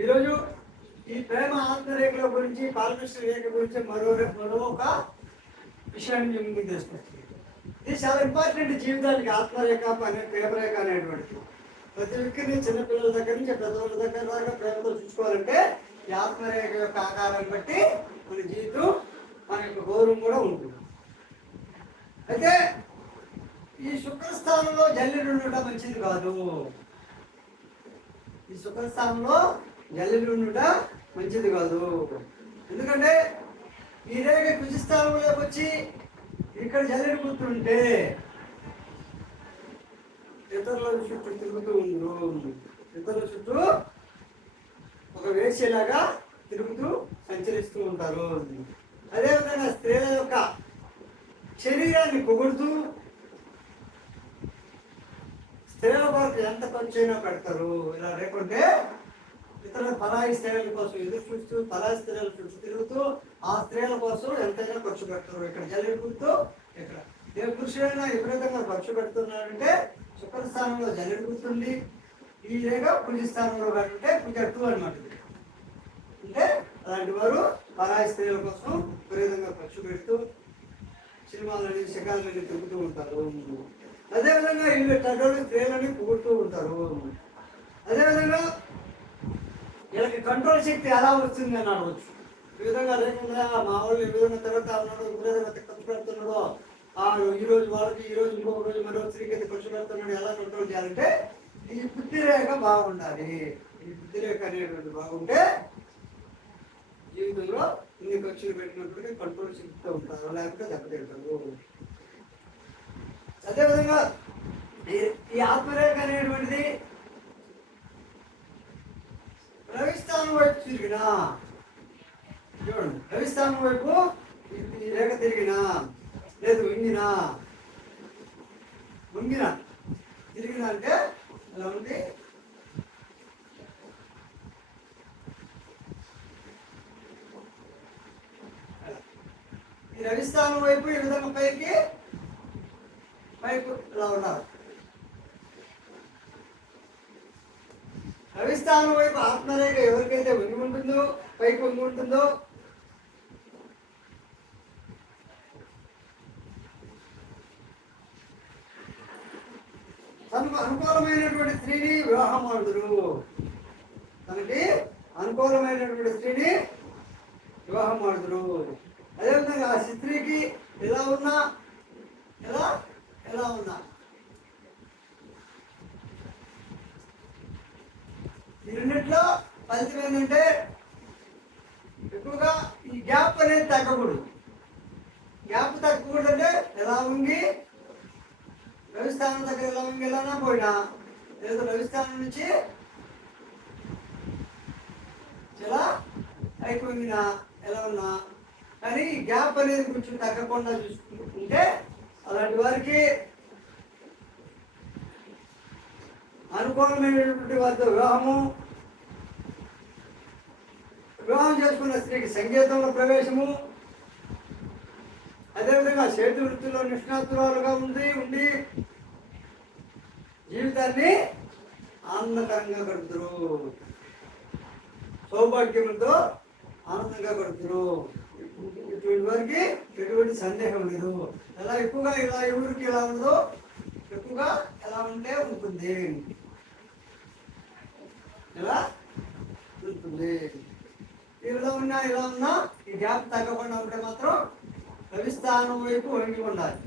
ఈరోజు ఈ ప్రేమ ఆత్మరేఖల గురించి బాలకృష్ణ రేఖ గురించి మరో మరో ఒక విషయాన్ని మేము ముందుకు ఇది చాలా ఇంపార్టెంట్ జీవితానికి ఆత్మరేఖ అనే ప్రేమరేఖ అనేటువంటిది. ప్రతి ఒక్కరిని చిన్నపిల్లల దగ్గర నుంచి పెద్దవాళ్ళ దగ్గర దాకా ప్రేమతో చూసుకోవాలంటే ఈ ఆత్మరేఖ యొక్క ఆకారాన్ని బట్టి మన జీవితం మన యొక్క గౌరవం కూడా ఉంటుంది. అయితే ఈ శుక్రస్థానంలో జల్లెడు ఉండటం మంచిది కాదు. ఈ సుఖస్థానంలో జల్లెడు ఉండుట మంచిది కాదు. ఎందుకంటే ఈ రేఖ కుజిస్థానంలోకి వచ్చి ఇక్కడ జల్లెడు కూర్చుంటే ఇతరుల చుట్టూ తిరుగుతూ ఉండు. ఇతరుల చుట్టూ ఒక వేసేలాగా తిరుగుతూ సంచరిస్తూ ఉంటారు. అదేవిధంగా స్త్రీల యొక్క శరీరాన్ని పొగుడుతూ స్త్రీల కొరకు ఎంత ఖర్చు అయినా పెడతారు. ఇలా లేకుంటే ఇతర పరాయి స్త్రీల కోసం ఎదురు చూస్తూ పరాయి స్త్రీల చుట్టూ తిరుగుతూ ఆ స్త్రీల కోసం ఎంతైనా ఖర్చు పెడతారు. ఇక్కడ జల్లెడుగుతూ ఇక్కడ ఏ పురుషుడైనా విపరీతంగా ఖర్చు పెడుతున్నారంటే శుక్ర స్థానంలో జల్లెడుగుతుంది ఈ లేక పుంజ స్థానంలో కంటే పుంజ టూ అనమాట అంటే అలాంటి వారు పరాయి స్త్రీల కోసం విపరీతంగా ఖర్చు పెడుతూ సినిమాలని శకాలని తిరుగుతూ ఉంటారు. అదేవిధంగా ఇల్లు టడ్డోళ్ళు స్త్రీలని పుగుడుతూ ఉంటారు. అదేవిధంగా వీళ్ళకి కంట్రోల్ శక్తి ఎలా వస్తుంది అని అడగచ్చు. ఈ విధంగా లేకుండా మా వాళ్ళు ఈ విధంగా తిరుగుతా ఉన్నాడు ఈ విధంగా ఆ ఈ రోజు వాళ్ళకి ఈ రోజు ఇంకొక రోజు మరో స్త్రీకి అయితే పెడుతున్నాడు ఎలా కంట్రోల్ చేయాలంటే ఈ బుద్ధిరేఖ బాగుండాలి. ఈ బుద్ధిరేఖ అనేటువంటి బాగుంటే జీవితంలో ఇన్ని ఖర్చులు పెట్టినటువంటి కంట్రోల్ శక్తితో ఉంటారు లేకపోతే దెబ్బతింటారు అదేవిధంగా ఈ- ఈ ఆత్మరేఖ అనేటువంటిది రవిస్థానం వైపు తిరిగినా చూడండి రవిస్థానం వైపు ఈ- రేఖ తిరిగినా లేదు వంగినా వంగిన తిరిగిన అంటే అలా ఉంది? ఈ రవిస్థానం వైపు ఈ విధంగా పైకి పైకి ఇలా ఉన్నారు రవిస్థానం వైపు ఆత్మరేఖ ఎవరికైతే వంగి ఉంటుందో పైకి వంగి ఉంటుందో తనకు అనుకూలమైనటువంటి స్త్రీని వివాహం ఆడుదురు తనకి అనుకూలమైనటువంటి స్త్రీని వివాహం ఆడుదురు అదేవిధంగా ఆ స్త్రీకి ఎలా ఉన్నా ఎలా ఎలా ఉన్నా ఈ రెండిట్లో ఫలితం ఏంటంటే ఎక్కువగా ఈ గ్యాప్ అనేది తగ్గకూడదు. గ్యాప్ తగ్గకూడదు అంటే ఎలా ఉంది రవిస్థానం దగ్గర ఎలా ఉంది ఎలానా పోయినా లేదా రవిస్థానం నుంచి ఎలా అయిపోయిందినా ఎలా ఉన్నా కానీ గ్యాప్ అనేది కొంచెం తగ్గకుండా చూసుకుంటే అలాంటి వారికి అనుకూలమైనటువంటి వారితో వివాహము వివాహం చేసుకున్న స్త్రీకి సంగీతంలో ప్రవేశము అదేవిధంగా చేతి వృత్తిలో నిష్ణాతురాలుగా ఉంది ఉండి జీవితాన్ని ఆనందకరంగా గడుపుతారు. సౌభాగ్యములతో ఆనందంగా గడుపుతారు. ఇటువంటి వారికి ఎటువంటి సందేహం లేదు. ఎలా ఎక్కువగా ఇలా ఎవరికి ఎలా ఉండదో ఎక్కువగా ఎలా ఉంటే ఉంటుంది. ఎలా ఉంటుంది. ఇలా ఉన్నా ఇలా ఉన్నా ఈ గ్యాప్ తగ్గకుండా ఉంటే మాత్రం రవిస్థానం వైపు వంగి ఉండాలి.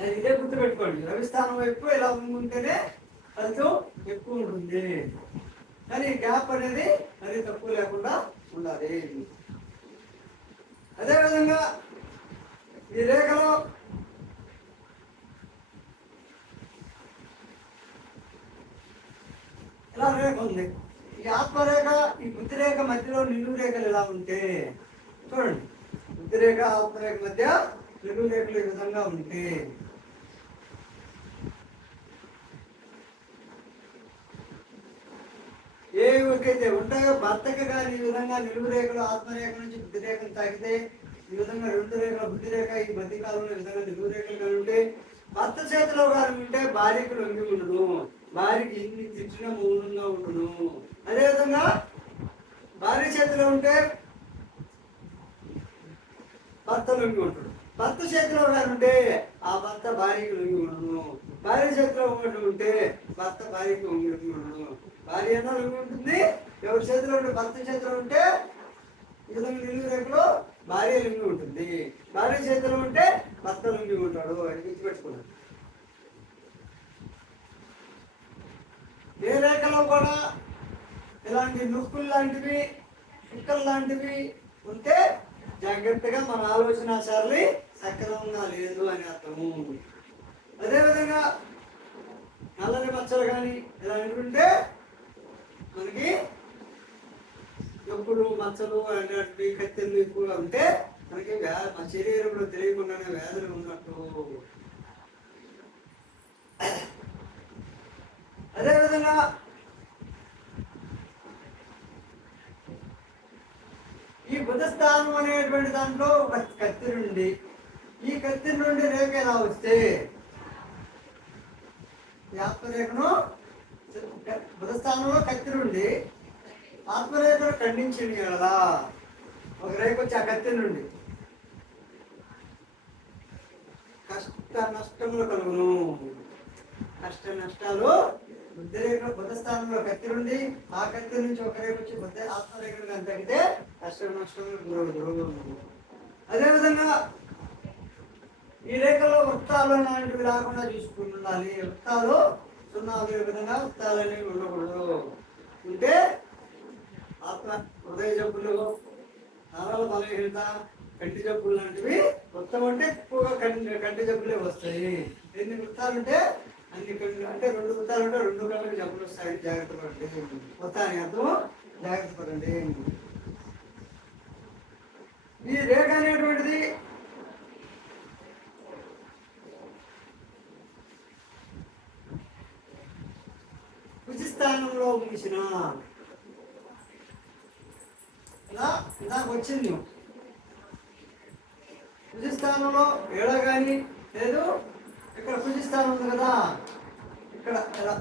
అది ఇదే గుర్తుపెట్టుకోండి. రవిస్థానం వైపు ఇలా ఉంటేనే ఫలితం ఎక్కువ ఉంటుంది. కానీ గ్యాప్ అనేది మరి తక్కువ లేకుండా ఉండాలి. అదేవిధంగా ఈ రేఖలో ఇలా రేఖ ఉంది? ఈ ఆత్మరేఖ ఈ బుద్ధిరేఖ మధ్యలో నిలువు రేఖలు ఎలా ఉంటే చూడండి. బుద్ధిరేఖ ఆత్మరేఖ మధ్య నిలువు రేఖలు ఈ విధంగా ఉంటే ఏ ఊరికైతే ఉంటాయో భర్తకి కానీ ఈ విధంగా నిలువు రేఖలు ఆత్మరేఖ నుంచి బుద్ధిరేఖను తాకితే ఈ విధంగా రెండు రేఖల బుద్ధి రేఖ ఈ మధ్య కాలంలో విధంగా నిలువు రేఖలు కానీ ఉంటే భర్త చేతిలో కానీ ఉంటే భార్యకు లొంగి ఉండదు. భార్యకి ఇన్ని తిట్టిన మౌనంగా ఉండను అదేవిధంగా భార్య చేతిలో ఉంటే భర్త లొంగి ఉంటాడు భర్త చేతిలో కానీ ఉంటే ఆ భర్త భార్యకి లొంగి ఉండను భార్య చేతిలో ఒకటి ఉంటే భర్త భార్యకి లొంగి ఉండను భార్య అయినా ఉంటుంది. ఎవరి చేతిలో ఉంటే భర్త చేతిలో ఉంటే ఇతను నిలుగు నిలువు రేఖలో భార్య లింగి ఉంటుంది. భార్య చేతిలో ఉంటే భర్త లింగి ఉంటాడు అని గుర్తుపెట్టుకున్నాడు ఏ రేఖలో కూడా ఇలాంటి నొక్కులు లాంటివి కుక్కలు లాంటివి ఉంటే జాగ్రత్తగా మన ఆలోచన సరళి సక్రమంగా లేదు అని అర్థము. అదేవిధంగా నల్లని మచ్చలు కానీ ఇలాంటివి ఉంటే మనకి ఎప్పుడు మచ్చలు అనేటువంటి కత్తెలు ఎక్కువగా ఉంటే మనకి మన శరీరంలో తెలియకుండానే వ్యాధులు ఉన్నట్టు. అదేవిధంగా ఈ బుధస్థానం అనేటువంటి దాంట్లో ఒక కత్తి నుండి ఈ కత్తి నుండి రేఖ ఎలా వస్తే? ఈ బుధస్థానంలో కత్తి నుండి ఆత్మరేఖను ఖండించింది కదా. ఒక రేపు వచ్చి ఆ కత్తి నుండి. కష్ట నష్టములు కలుగును. కష్ట నష్టాలు బుద్ధి బుధస్థానంలో కత్తి నుండి ఆ కత్తి నుంచి ఒక రేపు వచ్చి బుద్ధ ఆత్మరేఖను కానీ తగ్గితే కష్ట నష్టములు గురవుదురు అదేవిధంగా ఈ రేఖలో వృత్తాలు అలాంటివి రాకుండా చూసుకుని ఉండాలి వృత్తాలు సున్నా విధంగా వృత్తాలు అనేవి ఉండకూడదు. ఉంటే ఆత్మ హృదయ జబ్బులు నరాల బలహీనత కంటి జబ్బులు లాంటివి మొత్తం అంటే ఎక్కువగా కంటి కంటి జబ్బులే వస్తాయి. ఎన్ని వృత్తాలు ఉంటే అన్ని కళ్ళు అంటే రెండు వృత్తాలు ఉంటే రెండు కళ్ళకి జబ్బులు వస్తాయి. జాగ్రత్త పడండి. మొత్తాన్ని అర్థం? జాగ్రత్త పడండి. ఈ రేఖ అనేటువంటిది కుచిస్థానంలో ఉంచిన. ఇలా ఇందాక వచ్చింది. కుజిస్థానంలో ఏడ కానీ లేదు. ఇక్కడ కుజిస్థానం ఉంది కదా. ఇక్కడ ఇలా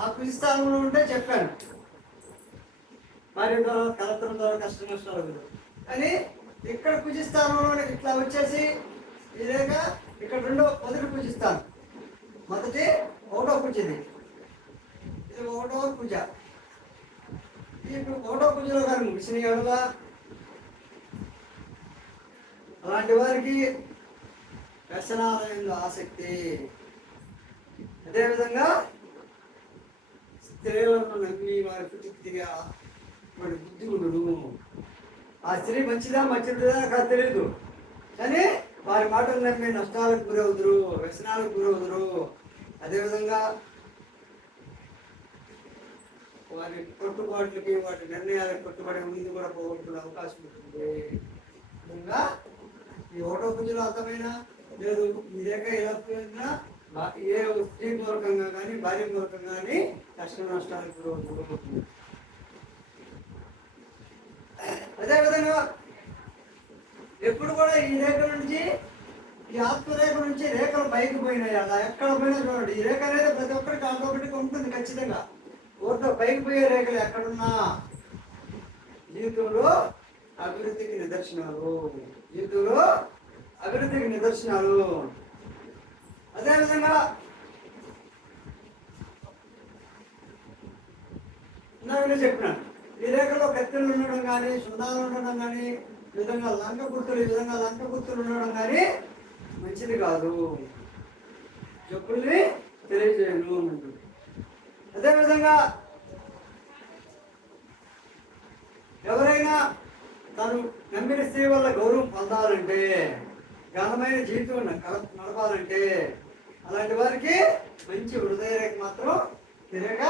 ఆ కుజిస్థానంలో ఉంటే చెప్పాను. మరి ద్వారా కలతరం ద్వారా కష్టం నష్టాలు కానీ ఇక్కడ కుజిస్థానంలో ఇట్లా వచ్చేసి ఇదేగా ఇక్కడ రెండో మొదటి పూజిస్తాను మొదటి ఒకటో పూజ ఇది. ఇది ఒకటో పూజ. ఇప్పుడు ఒకటో పూజలో కానీ ముగిసిన ఎడల అలాంటి వారికి వ్యసనాలయంలో ఆసక్తి. అదేవిధంగా స్త్రీలను నమ్మి వారి పుట్టిగా వాడి బుద్ధి ఉండడు ఆ స్త్రీ మంచిదా మంచిదా కాదు తెలియదు కానీ వారి మాటలు నమ్మి నష్టాలకు గురవుదురు వ్యసనాలకు గురవుదురు. అదేవిధంగా వారి కట్టుబాట్లకి వాటి నిర్ణయాలకు కట్టుబడి ముందు కూడా పోగొట్టుకునే అవకాశం ఉంటుంది. విధంగా ఈ ఓటో పుంజులో అర్థమైనా లేదు మీ దగ్గర ఎలా బా- ఏ స్త్రీ మూలకంగా కానీ భార్య మూలకంగా కానీ కష్ట నష్టాలకు గురవుతుంది అదేవిధంగా ఎప్పుడు కూడా ఈ దగ్గర నుంచి ఈ ఆత్మరేఖ నుంచి రేఖలు పైకి పోయినాయి అలా ఎక్కడ పోయినా చూడండి. ఈ రేఖ అనేది ప్రతి ఒక్కరికి ఆటోమేటిక్ ఉంటుంది ఖచ్చితంగా. ఓట్లో పైకి పోయే రేఖలు ఎక్కడున్నా జీవితంలో అభివృద్ధికి నిదర్శనాలు. జీవితంలో అభివృద్ధికి నిదర్శనాలు. అదేవిధంగా ఇందాకనే చెప్పినాను. ఈ రేఖలో కత్తెలు ఉండడం కానీ సున్నాలు ఉండడం కానీ విధంగా లంక గుర్తులు ఈ విధంగా లంక గుర్తులు ఉండడం కానీ మంచిది కాదు. చెప్పుల్ని తెలియజేయను అదేవిధంగా ఎవరైనా తను నమ్మిన స్త్రీ వల్ల గౌరవం పొందాలంటే ఘనమైన జీవితం నడపాలంటే అలాంటి వారికి మంచి హృదయరేఖ మాత్రం తిరగ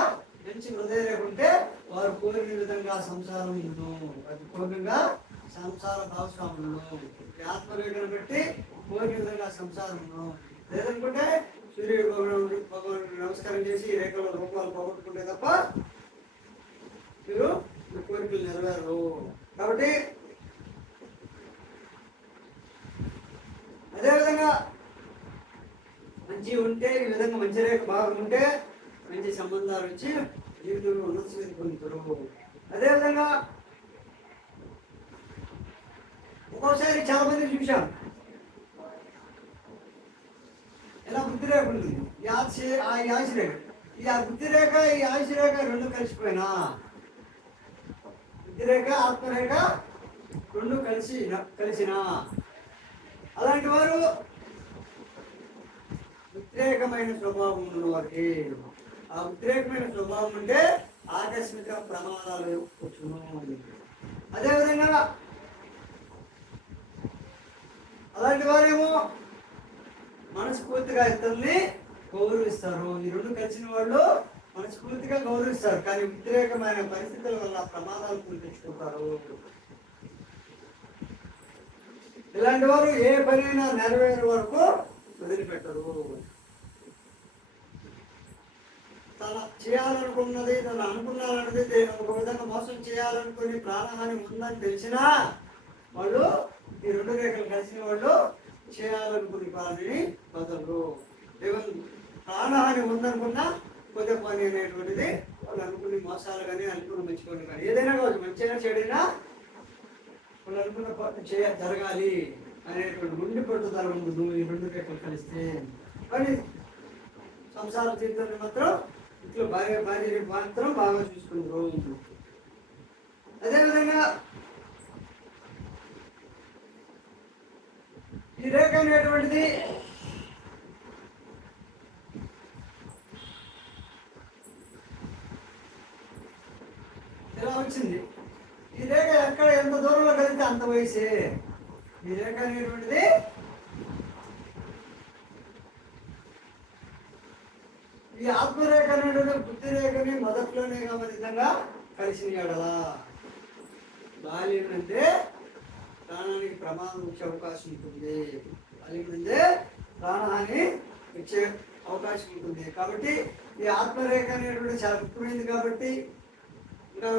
మంచి హృదయరేఖ ఉంటే వారు కోరిన విధంగా సంసారం ఉండు. అది కోరినగా సంసార భాగస్వాములు. ఈ ఆత్మరేఖను బట్టి కోరిన విధంగా సంసారం లేదనుకుంటే సూర్యుడు భగవానుడు భగవానుడికి నమస్కారం చేసి ఈ రేఖలో రూపాలు పోగొట్టుకుంటే తప్ప మీరు మీ కోరికలు నెరవేరు కాబట్టి అదేవిధంగా మంచి ఉంటే ఈ విధంగా మంచి రేఖ బాగుంటే మంచి సంబంధాలు వచ్చి జీవితంలో ఉన్నత స్థితి పొందుతారు. అదేవిధంగా ఒక్కోసారి చాలా మంది చూశాం ఇలా బుద్ధిరేఖ ఉంది. యాసి ఆ ఈ ఈ ఆ బుద్ధిరేఖ ఈ యాసిరేఖ రెండు కలిసిపోయినా? బుద్ధిరేఖ ఆత్మరేఖ రెండు కలిసి కలిసిన? అలాంటి వారు ఉద్రేకమైన స్వభావం ఉన్నవారికి ఆ ఉద్రేకమైన స్వభావం ఉంటే ఆకస్మిక ప్రమాదాలు వచ్చును. అదేవిధంగా అలాంటి వారేమో మనస్ఫూర్తిగా ఇతరుల్ని గౌరవిస్తారు. ఈ రెండు కలిసిన వాళ్ళు మనస్ఫూర్తిగా గౌరవిస్తారు. కానీ వ్యతిరేకమైన పరిస్థితుల వల్ల ప్రమాదాలు కొని ఇలాంటి వారు ఏ పనైనా నెరవేరే వరకు వదిలిపెట్టరు. తన చేయాలనుకున్నది తను అనుకున్నాలన్నది ఒక విధంగా మోసం చేయాలనుకుని ప్రాణహాని ఉందని తెలిసినా వాళ్ళు ఈ రెండు రేఖలు కలిసిన వాళ్ళు చేయాలనుకుని పనిని వదలరు. ఈవెన్ ప్రాణహాని ఉందనుకున్నా కొద్ది పని అనేటువంటిది వాళ్ళు అనుకుని మోసాలు కానీ అనుకుని మంచి కానీ ఏదైనా కావచ్చు మంచిగా చెడైనా వాళ్ళు అనుకున్న పని చేయ జరగాలి అనేటువంటి గుండె పట్టుదల ముందు నువ్వు ఈ రెండు రేఖలు కలిస్తే. కానీ సంసార జీవితాన్ని మాత్రం ఇంట్లో భార్య భార్య మాత్రం బాగా చూసుకుంటారు. అదేవిధంగా ఈ రేఖ అనేటువంటిది ఇలా వచ్చింది. ఈ రేఖ ఎక్కడ ఎంత దూరంలో కలిగితే అంత వయసే. ఈ రేఖ అనేటువంటిది ఈ ఆత్మరేఖ అనేటువంటి బుద్ధి రేఖని మొదట్లోనే గమనితంగా కలిసిన ఎడలా బాల్యం అంటే ప్రాణానికి ప్రమాదం వచ్చే అవకాశం ఉంటుంది. బాల్యం ముందే ప్రాణహాని వచ్చే అవకాశం ఉంటుంది. కాబట్టి ఈ ఆత్మరేఖ అనేటువంటి చాలా ముఖ్యమైనది కాబట్టి ఇంకా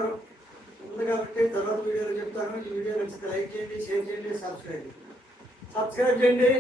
ఉంది కాబట్టి తర్వాత వీడియోలో చెప్తాను. ఈ వీడియో నచ్చితే లైక్ చేయండి షేర్ చేయండి సబ్స్క్రైబ్ సబ్స్క్రైబ్ చేయండి.